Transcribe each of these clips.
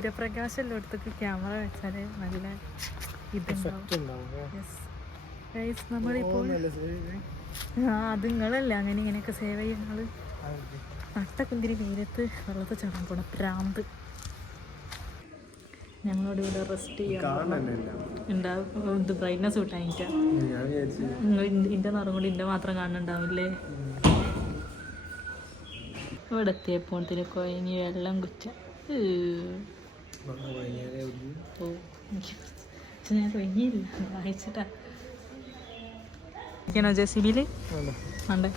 സൂര്യപ്രകാശം എല്ലായിടത്തേക്ക് ക്യാമറ വെച്ചാൽ നല്ല നമ്മളിപ്പോൾ അത് നിങ്ങളല്ലേ അങ്ങനെ ഇങ്ങനെയൊക്കെ സേവ് ചെയ്യുന്നത്. നട്ടക്കുന്തിരി വെയിലത്ത് വെള്ളത്തിൽ ചാടാൻ പോണ പ്രാന്ത്. ഞങ്ങളോട് ഇവിടെ റെസ്റ്റ് ചെയ്യാൻ ഇത് ബ്രൈറ്റ്നസ് വിട്ടായിട്ടാ ഇന്റെ നിറം കൊണ്ട് ഇന്റെ മാത്രം കാണുന്നുണ്ടാവില്ലേ. ഇവിടെ എത്തിയപ്പോഴത്തിന് കൊയങ്ങി വെള്ളം കുച്ച ഞാൻ കൊയങ്ങിയില്ല വായിച്ചിട്ടാ ജെസിബിയില് വേണ്ടേ.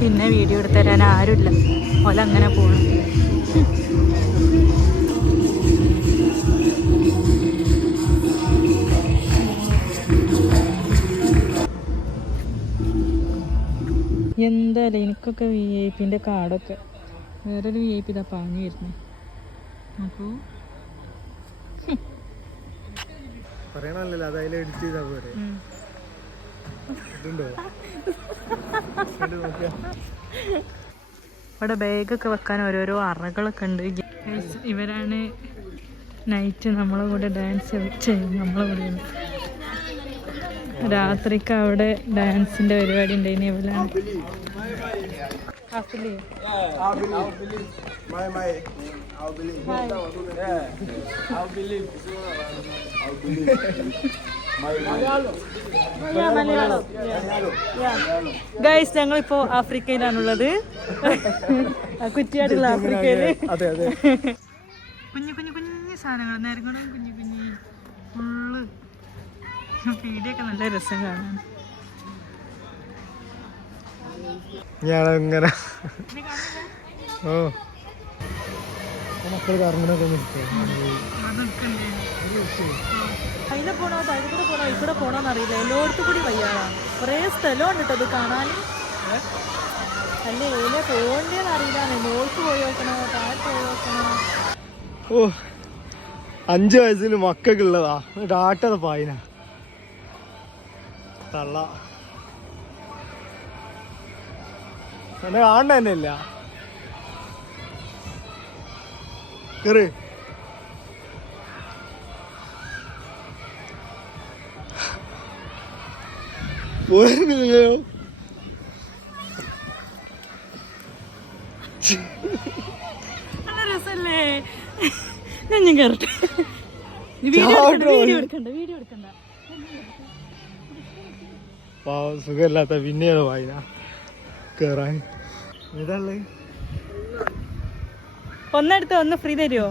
പിന്നെ വീഡിയോ എടുത്തു തരാൻ ആരുമില്ല. ഓല അങ്ങനെ പോകണം. എന്തായാലും എനിക്കൊക്കെ VIP കാർഡൊക്കെ വേറൊരു VIP ഇതാ പാഞ്ഞു വരുന്നേ. അപ്പോൾ പറയണല്ലോ അതായാലും എഡിറ്റ് ചെയ്താൽ പോരെ. ഇവിടെ ബാഗൊക്കെ വെക്കാൻ ഓരോരോ അറകളൊക്കെ ഉണ്ട്. ഇവരാണ് നൈറ്റ് നമ്മളെ കൂടെ ഡാൻസ് ചെയ്യും. നമ്മളെ കൂടെ രാത്രിക്ക് അവിടെ ഡാൻസിന്റെ പരിപാടി ഉണ്ടായിന്. ഇവരാണ് ഗൈസ്, ഞങ്ങളിപ്പോ ആഫ്രിക്കയിലാണുള്ളത്. കുറ്റിയാടുള്ള ആഫ്രിക്കയില് കുഞ്ഞു കുഞ്ഞു കുഞ്ഞു സാധനങ്ങൾ നേരങ്ങളും കുഞ്ഞു കുഞ്ഞു ഫുള്ള് പീടിയൊക്കെ നല്ല രസം കാണാൻ. ഞാനങ്ങനെ ഓ മക്കൾ കറങ്ങണൊക്കെ അതിലെ പോണോ അതിൽ കൂടെ പോണോ ഇവിടെ പോണോന്ന് അറിയില്ല. എല്ലായിടത്തും കൂടി വയ്യാതാണ്. കുറേ സ്ഥലമുണ്ട് കേട്ടോ അത് കാണാൻ. അല്ലേ ഇതിലെ പോകേണ്ടതെന്ന് അറിയില്ല. മോൾക്ക് പോയി നോക്കണോ താഴെ പോയി നോക്കണോ. ഓ 5 വയസ്സിൽ മക്കൊക്കെ ഉള്ളതാ. ആട്ടത പായന തള്ള എന്നെ കാണണ തന്നെ ഇല്ല. കേറ് പോയിരുന്നില്ലല്ലോ. നല്ല രസല്ലേ. ഞാൻ കേറട്ടെ. വീഡിയോ എടുക്കണ്ട. സുഖമില്ലാത്ത പിന്നെയാണ് വായന കേറാൻ. ഇതല്ലേ ഒന്നെടുത്ത് ഒന്ന് ഫ്രീ തരുമോ?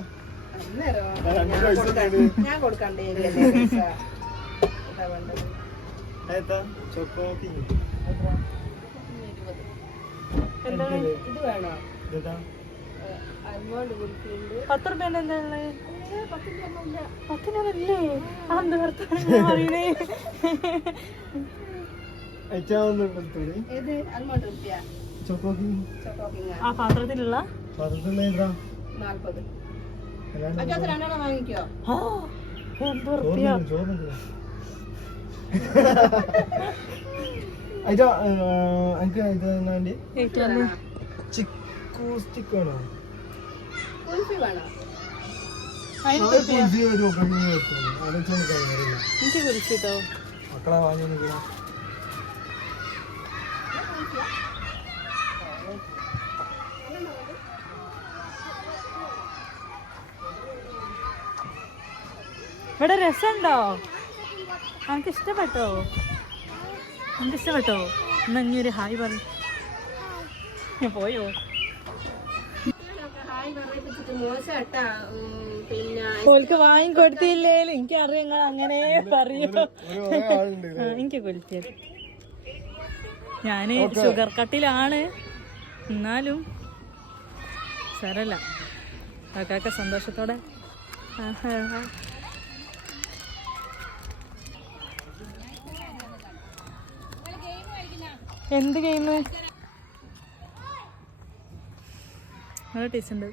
₹10 എന്താ ഉള്ളത്? 10 അതെന്ത് വർത്താനം പറയണേ. ആ പാത്രത്തിലുള്ള മക്കളെ വാങ്ങി ഇവിടെ രസമുണ്ടോ? നമുക്ക് ഇഷ്ടപ്പെട്ടോ? എന്നാ ഇനി ഒരു ഹായ് പറ. പോയോ? ഓൾക്ക് വാങ്ങിക്കൊടുത്തില്ലേലും എനിക്കറിയാം നിങ്ങൾ അങ്ങനെ പറയോ. എനിക്ക് കൊലുത്തിയത് ഞാന് ഷുഗർ കട്ടിലാണ്. എന്നാലും സാരല്ല. കാക്ക സന്തോഷത്തോടെ എന്ത് ഗെയിം? നല്ല ടേസ്റ്റ് ഉണ്ട്.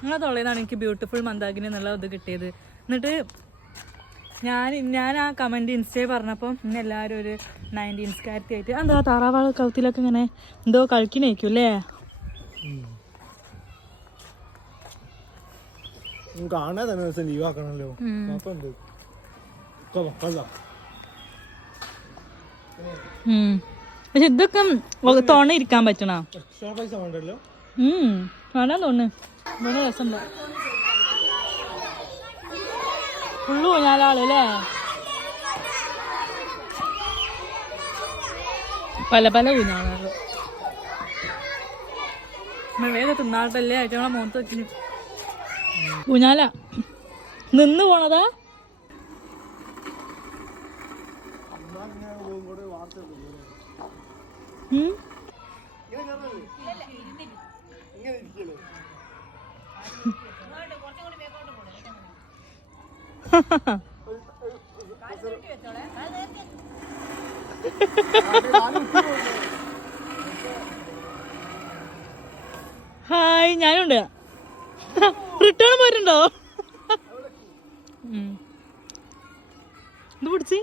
നിങ്ങളെ തൊള്ളേന്നാണ് എനിക്ക് ബ്യൂട്ടിഫുൾ മന്ദാകിനി എന്നുള്ള ഇത് കിട്ടിയത്. എന്നിട്ട് ഞാൻ ആ കമൻറ്റ് ഇൻസ്റ്റയിൽ പറഞ്ഞപ്പോൾ ഇന്ന് എല്ലാവരും ഒരു 19s ആയിട്ട് എന്താ താറാവാള് കൗത്തിലൊക്കെ ഇങ്ങനെ എന്തോ കളിക്കണേക്കും അല്ലേ? കാണാൻ തന്നെ ദിവസം ലീവ് ആക്കണല്ലോ. പക്ഷെ ഇതൊക്കെ തോണ ഇരിക്കാൻ പറ്റണ എക്സ്ട്രാ പൈസ വേണ്ടല്ലോ. കാണാൻ തോന്നുന്നു ഇവിടെ രസം ഫുള്ള് ഊഞ്ഞാലാളല്ലേ? പല പല ഊഞ്ഞാലാള് വേഗം തിന്നാട്ടല്ലേ ആയിട്ട് മോത്ത് വെച്ചിന്. ഊഞ്ഞാല നിന്ന് പോണതാ. ഹായ്, ഞാനുണ്ട്. റിട്ടേൺ പോയിട്ടുണ്ടോ? ഇത് പിടിച്ച്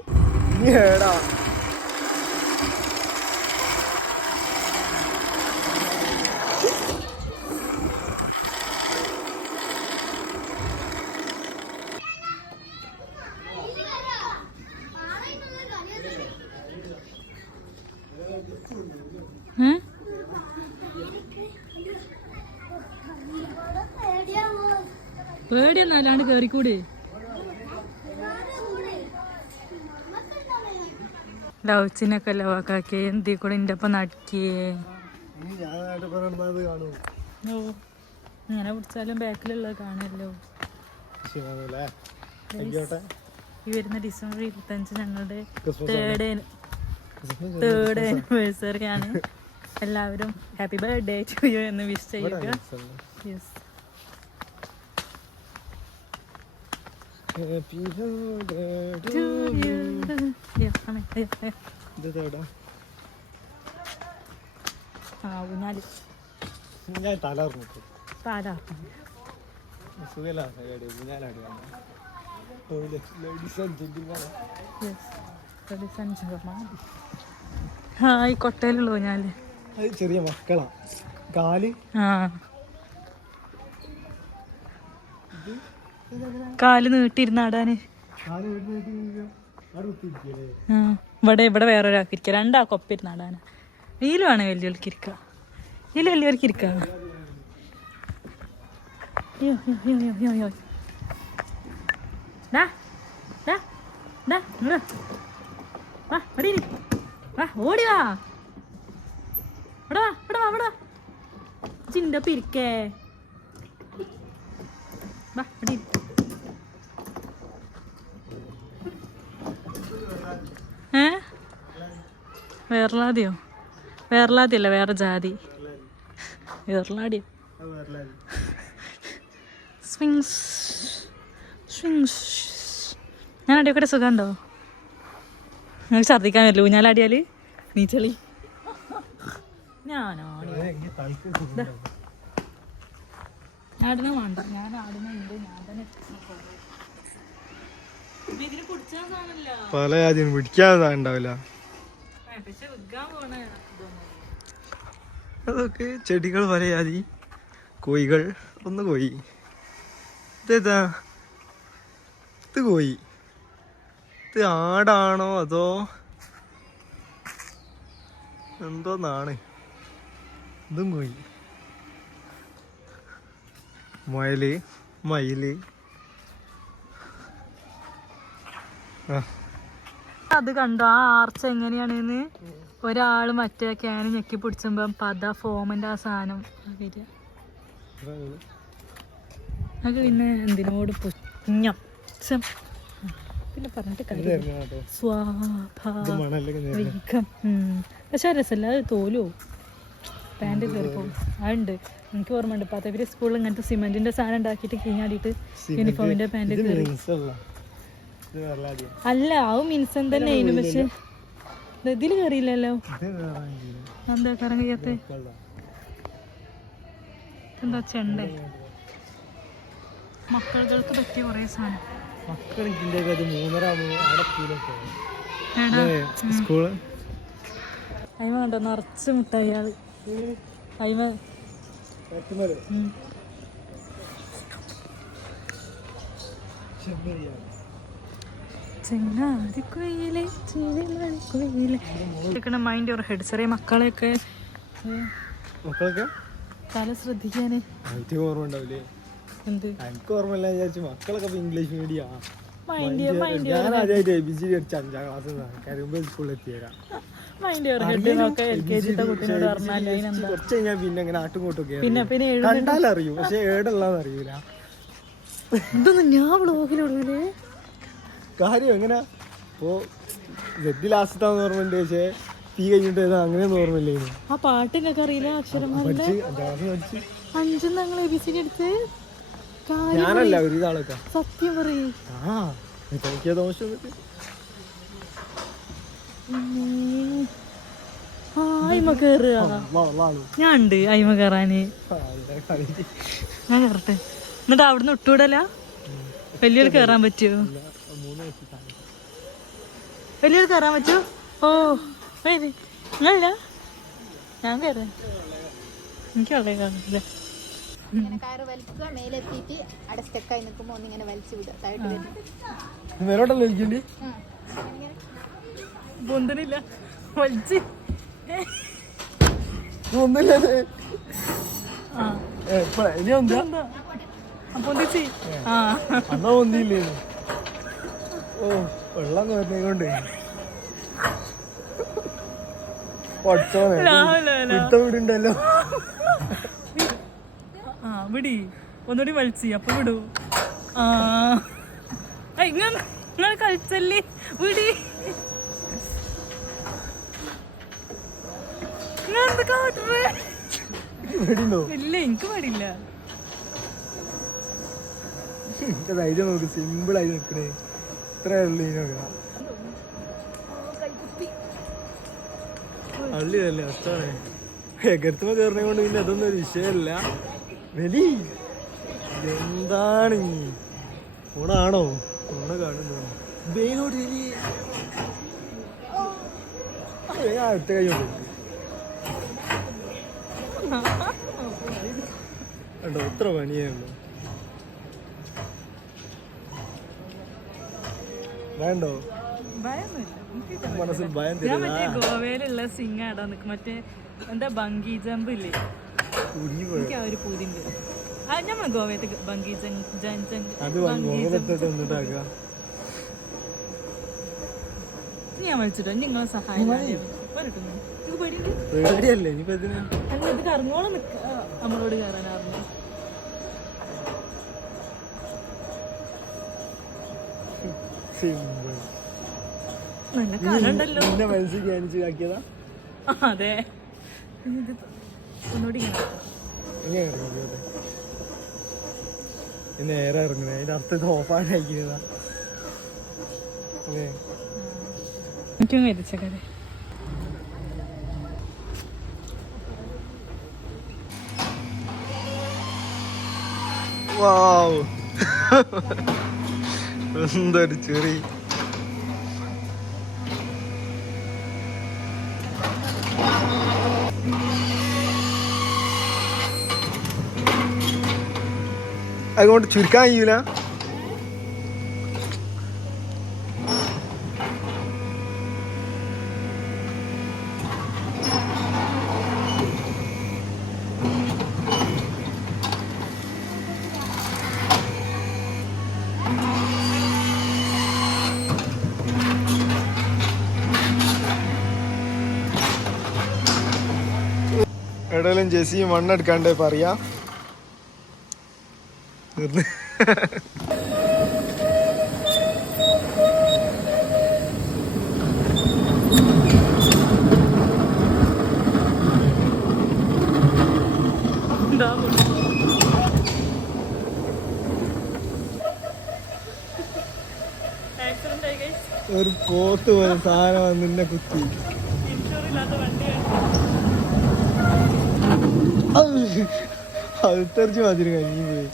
പേടിയൊന്നും അല്ലാണ്ട് കേറിക്കൂടി. ലൗച്ചിനൊക്കെ ലവാക്കാക്കി എന്തി കൂടെ എൻ്റെ ഒപ്പം നടക്കിയേ. ഓ, ഇങ്ങനെ പിടിച്ചാലും ബാക്കിലുള്ളത് കാണല്ലോ. ഈ വരുന്ന ഡിസംബർ 25 ഞങ്ങളുടെ തേർഡ് ആനിവേഴ്സറി ആണ്. എല്ലാവരും ഹാപ്പി ബർത്ത്ഡേ ടു യു എന്ന് വിഷ് ചെയ്യുക. യെസ്, ഹായ്, കൊട്ടയിലുള്ളൂ ഞാല് ചെറിയ മക്കളാ. കാല് കാല് നീട്ടിരുന്നാടാന്. ഇവിടെ വേറൊരാൾക്ക് ഇരിക്കുക. രണ്ടാൾക്ക് ഒപ്പം ഇരുന്നാടാന്. ഇതിലുമാണ് വലിയവർക്ക് ഇരിക്കുക. ഇതിൽ വലിയവർക്ക് ഇരിക്കുക. ഓടിവാ ചിന്റെ പിരിക്കേ. വേറലാദിയോ? വേറലാദിയല്ല, വേറെ ജാതി. വേറലാടിയോ? Swings swings. ഞാൻ അടിയൊക്കെ സുഖമുണ്ടോ? നിങ്ങൾക്ക് ഛർദ്ദിക്കാൻ വരില്ല ഊഞ്ഞാലാടിയാല്? നീ ചെളി. ആടുന്ന വേണ്ട, ഞാൻ ആടുന്നുണ്ട്. ഞാൻ തന്നെ ഇതിന് കുടിച്ചാ സാധനല്ല. പല ആദ്യം പിടിക്കാതെ ഉണ്ടാവില്ല. പക്ഷെ വിൽക്കാൻ പോണ അതൊക്കെ ചെടികൾ വലയാതി. കോഴികൾ, ഒന്ന് കോഴി. ഇതേതാ? ഇത് കോഴി. ഇത് ആടാണോ അതോ എന്തോന്നാണ്? ഇതും കോഴി. മുയല്, മയില്. അത് കണ്ടോ ആ ആർച്ച എങ്ങനെയാണെന്ന്? ഒരാള് മറ്റേ ക്യാന് ഞെക്കി പിടിച്ചുമ്പോ പത ഫോമിന്റെ ആ സാധനം വരിക. അത് പിന്നെ എന്തിനോട് പുഞ്ഞം പിന്നെ പറഞ്ഞിട്ട് കാര്യം. സ്വാഭാവികം. പക്ഷെ രസമല്ല, അത് തോലോ പാൻറ് കയറിപ്പോവും. അതുണ്ട്, എനിക്ക് ഓർമ്മ ഉണ്ട്. പത്തവര് സ്കൂളിൽ ഇങ്ങനത്തെ സിമെന്റിന്റെ സാധനം ഉണ്ടാക്കിയിട്ട് കീഞ്ഞാടിയിട്ട് യൂണിഫോമിന്റെ പാൻറ് കയറി. അല്ല, അത് മിൻസൻ തന്നെ ആയിരുന്നു. പക്ഷെ ഇതില് കയറിയില്ലല്ലോ. എന്താ കറങ്ങാത്ത? എന്താ ചെണ്ടേ മക്കൾക്ക് പറ്റിയ കുറേ സാധനം. മക്കൾ ഇതിൻ്റെ അത് 3:30 അവിടെ സ്കൂള് അയിമ കണ്ടോ നിറച്ച് മുട്ടായി ആള് അയിമ മൈൻഡ് യുവർ ഹെഡ്. ചെറിയ മക്കളെയൊക്കെ തല ശ്രദ്ധിക്കാന് ഓർമ്മ ഉണ്ടാവില്ലേ? എന്ത് എനിക്ക് ഓർമ്മയില്ല വിചാരിച്ചു. മക്കളൊക്കെ ഇംഗ്ലീഷ് മീഡിയം. മൈൻഡ് ഞാൻ ആദ്യമായിട്ട് ABCD അടിച്ച് 5ാം ക്ലാസ് കരിമ്പ് സ്കൂളിൽ എത്തിയേരാ. മൈൻഡ് യുവർ ഹെഡ് എന്നൊക്കെ LKG കുട്ടീനോട് പറഞ്ഞാൽ അതിനെന്താ കുറച്ച് കഴിഞ്ഞാൽ പിന്നെ അങ്ങനെ ആട്ടും കൂട്ടും പിന്നെ കണ്ടാലറിയും, പക്ഷെ ഏടുള്ളതെന്ന് അറിയൂല. ഇതൊന്നും ഞാൻ വ്ളോഗിലിടൂലേ കാര്യം എങ്ങനെ ഇപ്പോ ജഡ്ജി ലാസ്റ്റത്താന്ന് ഓർമ്മയുണ്ട്, പക്ഷേ തീ കഴിഞ്ഞിട്ട് അങ്ങനെയൊന്നും ഓർമ്മയില്ലേനു. ആ പാട്ടിനൊക്കെ അറിയില്ല അക്ഷരം 5 ഞങ്ങൾ ABCD എടുത്ത് ഞാനല്ല ഒരു ഇതാളൊക്കെ സത്യം പറയും. ദോഷം അയിമ കേറുക ഞാൻ ഉണ്ട് അയിമ കയറാന് ഞാൻ കയറട്ടെ. എന്നിട്ട് അവിടുന്ന് ഇട്ടുവിടല വലിയൊരു കയറാൻ പറ്റുമോ? വലിയൊരു കയറാൻ പറ്റുമോ? ഓ നിങ്ങളില്ല ഞാൻ കയറാം. എനിക്ക് വളരെ കാണില്ല. പൊന്തണില്ല വലിച്ച് പൊന്തിച്ച് പൊന്തില്ലേ? ഓ വെള്ളം കൊണ്ട് വീടുണ്ടല്ലോ. ആ വിടി ഒന്നുകൂടി വലിച്ച് അപ്പൊ വിടൂ. നിങ്ങൾ കളിച്ചല്ലേ വിടി. നിങ്ങളെന്ത് കാട്ടേ? ഇല്ല എനിക്ക് പാടില്ല. ധൈര്യം നോക്ക്, സിമ്പിൾ ആയി നിൽക്കണേ. ഇത്ര ഉള്ളു അള്ളിയല്ലേ അച്ഛാണ്. എകരത്തുമ്പോ കയറണ കൊണ്ട് പിന്നെ അതൊന്നും ഒരു വിഷയമല്ല. വലി എന്താണ് ഓണാണോ? ഓണ കാണുന്നു ബേനോട് അടുത്ത കൈയോട്ട് കണ്ടോ? എത്ര പണിയുള്ളൂ. വേണ്ടോ? മനസ്സിൽ ഭയം ഞാൻ മറ്റേ ഗോവയിലുള്ള സിംഗാടാ നിൽക്കും. മറ്റേ എന്താ ബങ്കി ജമ്പ് ഇല്ലേ? എനിക്ക് ആ ഒരു പൂതിണ്ട്. ഞമ്മള് ഗോവയത്തെ ബങ്കി ഞാൻ വിളിച്ചിട്ടോ നിങ്ങളെ സഹായം പേടിയല്ലേ? ഇത് കറങ്ങോളം നമ്മളോട് കയറാനായിരുന്നു. നല്ല കണ്ടല്ലോ. അതെ ഒന്നുകൂടി നേരെ ഇറങ്ങണേ. അതിന്റെ അർത്ഥം ഇത് ഓഫാണ് അയക്കുന്നതാ. എനിക്കും വരച്ചക്കരെ എന്തൊരു ചെറി. അതുകൊണ്ട് ചുരുക്കാൻ കഴിയൂല. എവിടെയെങ്കിലും ജെസി മണ്ണെടുക്കാണ്ടേ പറയാ. ഒരു പോത്ത് പോലെ സാധനം നിന്നെ കുത്തി. കഴുത്തറിച്ച് മാതിരി കഴിഞ്ഞു പോയി.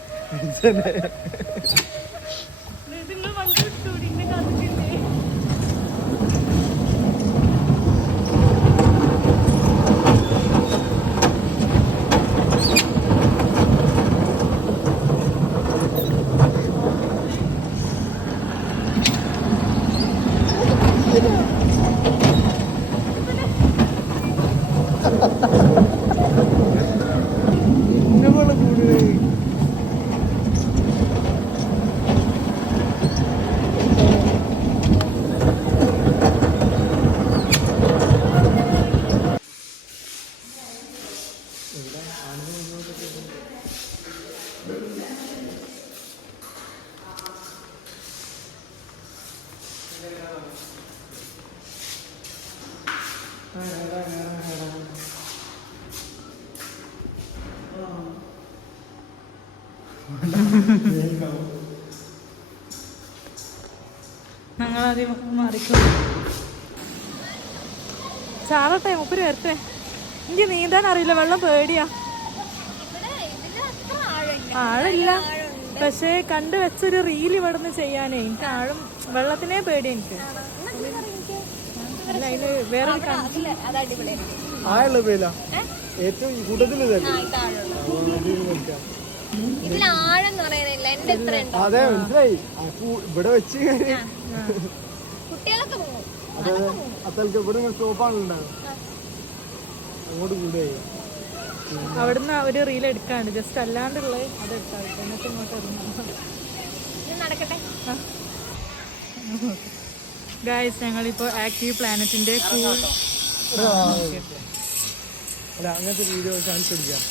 ഞങ്ങളാദ്യം മാറിക്കും. ചാടട്ടെ, മുപ്പര് വരട്ടെ. എനിക്ക് നീന്താൻ അറിയില്ല, വെള്ളം പേടിയാ. ആഴില്ല, പക്ഷെ കണ്ടു വെച്ചൊരു റീൽ ഇവിടുന്ന് ചെയ്യാനേ എനിക്ക് ആഴും വെള്ളത്തിനെ പേടി എനിക്ക്. അല്ല, അതിന് വേറെ ഏറ്റവും കൂട്ടത്തില് അതെ മനസ്സിലായി. ഇവിടെ വെച്ച് അത്തൽക്ക് ഇവിടെ സ്റ്റോപ്പാണുണ്ടാകും. അങ്ങോട്ട് കൂടുകയായി. അവിടുന്ന് ഒരു റീൽ എടുക്കാണ്ട് ജസ്റ്റ് അല്ലാണ്ടുള്ള അത് എടുക്കാം. എന്നിട്ട് ഇങ്ങോട്ട് ഗായ്സ്, ഞങ്ങളിപ്പോ ആക്റ്റീവ് പ്ലാനറ്റിന്റെ അങ്ങനത്തെ വീഡിയോ കാണിച്ചു കൊടുക്കാം.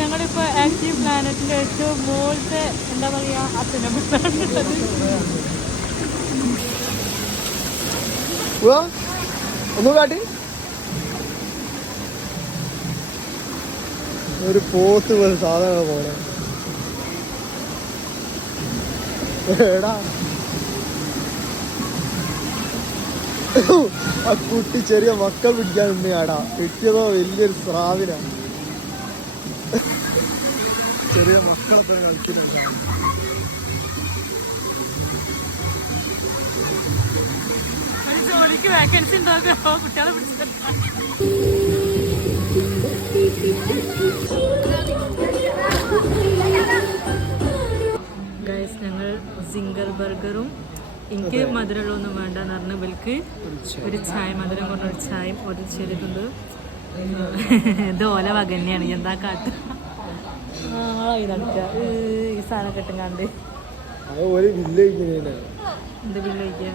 ഞങ്ങളിപ്പോ ആക്റ്റീവ് പ്ലാനറ്റിന്റെ ഏറ്റവും മുകളിലത്തെ എന്താ പറയാ അച്ഛനമ്മ ഒന്നും കാട്ടി ഒരു പോത്ത് പോലെ സാധനം പോലെ. എടാ ആ കുട്ടി ചെറിയ മക്കൾ പിടിക്കാനുണ്ട്. ആടാ കിട്ടിയതോ വലിയൊരു സ്രാവിന. ചെറിയ മക്കളൊക്കെ കളിക്കുന്നുണ്ട്. ജോലിക്ക് വേക്കൻസി ഉണ്ടാകുമോ കുട്ടികളെ പിടിച്ചിട്ട്? ഗൈസ്, ഞങ്ങൾ സിംഗർ ബർഗറും എനിക്ക് മധുരമുള്ളൊന്നും വേണ്ടെന്ന് പറഞ്ഞ ബൽക്ക് ഒരു ചായ, മധുരം കൊണ്ടൊരു ചായയും ഒരു ചെറുതുണ്ട്. ഇത് ഓല വക തന്നെയാണ്. എന്താ കാട്ടുക, നടക്കുക ഈ സാധനം കെട്ടുങ്ങാണ്ട് എന്ത് ബില്ല് കഴിക്കുക.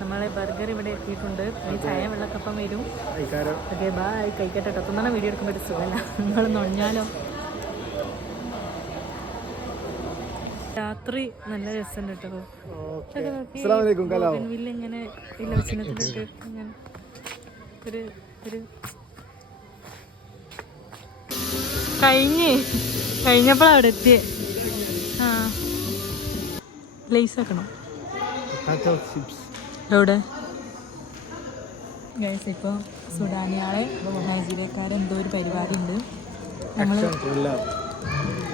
നമ്മളെ ബർഗർ ഇവിടെ എത്തിയിട്ടുണ്ട്. ഈ ചായ വെള്ളക്കപ്പം വരും. Okay, bye. കഴിക്കട്ടെ. തൊന്നാണ് വീഡിയോ എടുക്കുമ്പോൾ ഒരു സുഖമല്ല. നിങ്ങൾ നൊഞ്ഞാലോ. രാത്രി നല്ല രസമുണ്ട് കേട്ടോ. ഇങ്ങനെ ഇലവച്ചനത്തിലിട്ട് ഇങ്ങനെ ഒരു കഴിഞ്ഞപ്പോഴാണ് അവിടെ എത്തിയേ. ആ, ലേസ് ആക്കണം എവിടെ ഗൈസ്. ഇപ്പോൾ സുഡാനിയാളെ നൈജീരിയക്കാരെന്തോ ഒരു പരിപാടി ഉണ്ട്. ഞങ്ങൾ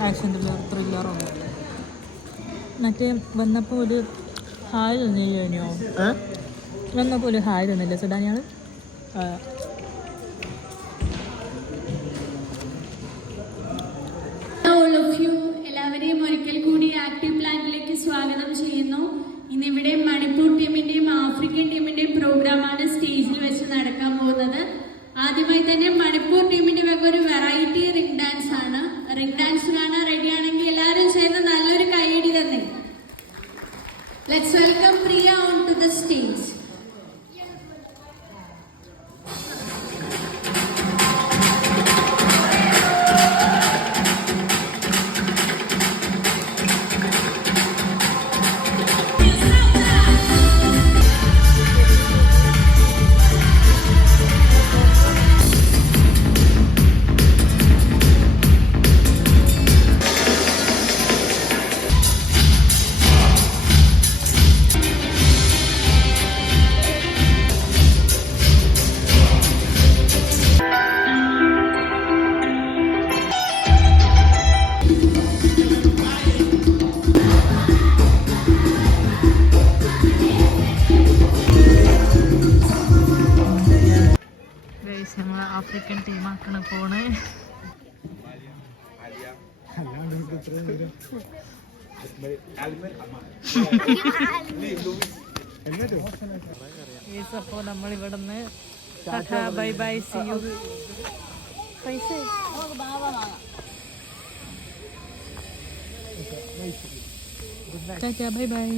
ആക്ഷൻ ത്രില്ലറൊന്നും മറ്റേ വന്നപ്പോൾ ഒരു ഹായ് തന്നില്ലോ. വന്നപ്പോൾ ഒരു ഹായ് തന്നില്ലേ സുഡാനിയാൾ? എല്ലാവരെയും ഒരിക്കൽ കൂടി ആക്റ്റീവ് പ്ലാനിലേക്ക് സ്വാഗതം ചെയ്യുന്നു. ഇന്നിവിടെ മണിപ്പൂർ ടീമിന്റെയും ആഫ്രിക്കൻ ടീമിന്റെയും പ്രോഗ്രാമാണ് സ്റ്റേജിൽ വെച്ച് നടക്കാൻ പോകുന്നത്. ആദ്യമായി തന്നെ മണിപ്പൂർ ടീമിന്റെ വക ഒരു വെറൈറ്റി റിംഗ് ഡാൻസ് ആണ്. റിംഗ് ഡാൻസ് കാണാൻ റെഡി ആണെങ്കിൽ എല്ലാവരും ചേർന്ന് നല്ലൊരു കൈയടി തന്നെ. Let's welcome Priya onto the stage. നമ്മൾ ആഫ്രിക്കൻ ടീമാക്കണ പോണ്. അപ്പോൾ നമ്മൾ ഇവിടുന്ന് ബൈ ബൈ സി യു. പൈസ ബൈ ബൈ.